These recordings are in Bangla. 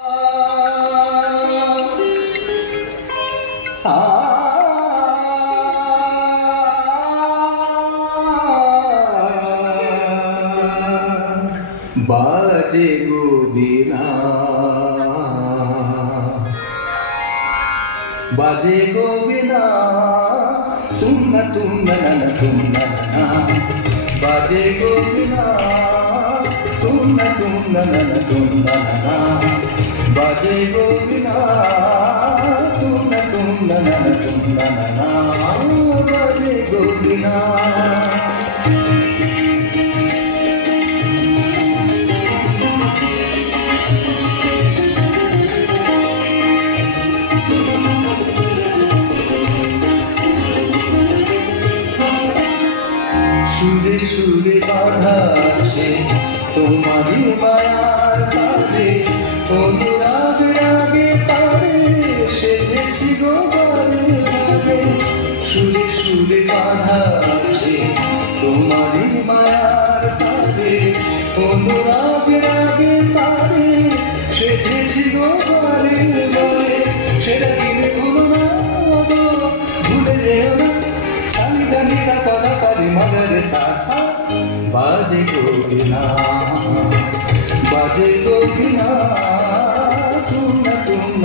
बाजे गो बीना बाजे गो बीना तुम न बाजे गो बीना तुम न बाजे गो बीना तुम न बाजे गो बीना সুরে সুরে বাঁধা আছে তোমারই মায়ার তারে অনুরাগ রাগে তারে সেজেছি গো বারে বারে সুরে সুরে বাঁধা আছে তোমারই মায়ার তারে অনুরাগ রাগে তারে সেজেছি গো বারে বারে সেটা কিনে ভুলো না ভুলে যেও না नीरा पदा परि मगर सा बाजे गो बीना बाजे गो बीना तुम न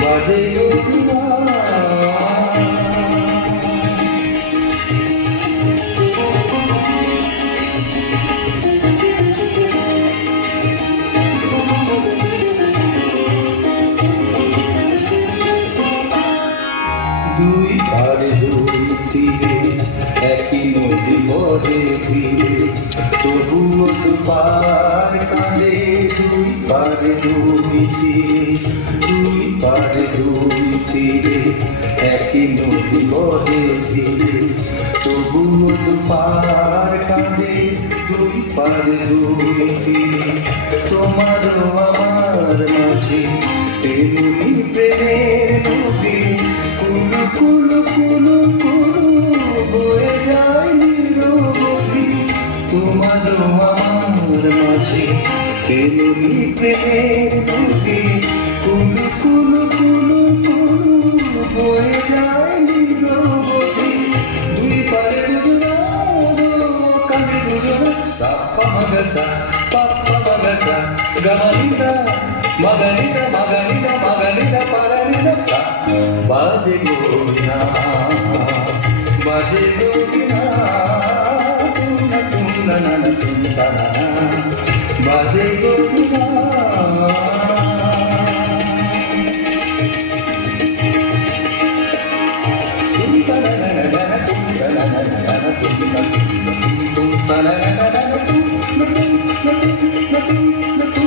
बाजे गो बीना দুই পারে দুই তীরে একই নদী বহে ধীরে তবুও দুপার কাঁদে দুই পারে দুই তীরে একই নদী বহে ধীরে তবুও দুপার কাঁদে দুই পারে দুই তীরে তোমারও আমার মাঝে তেমনি প্রেমের নদী কুলু কুলু কুলু কুলু বয়ে যায় নিরবধি তোমারও আমার মাঝে তেমনি প্রেমের নদী কুলু কুলু কুলু কুলু বয়ে যায় নিরবধি দুই পারে দুজনা কাঁদে দুজনা সাপা মগসা পাপা মগসা গানিদা मगनिदा मगनिदा मगनिदा पगनिदा सा बाजे गो बीना बाजे गो बीना तुम न बाजे गो बीना तुम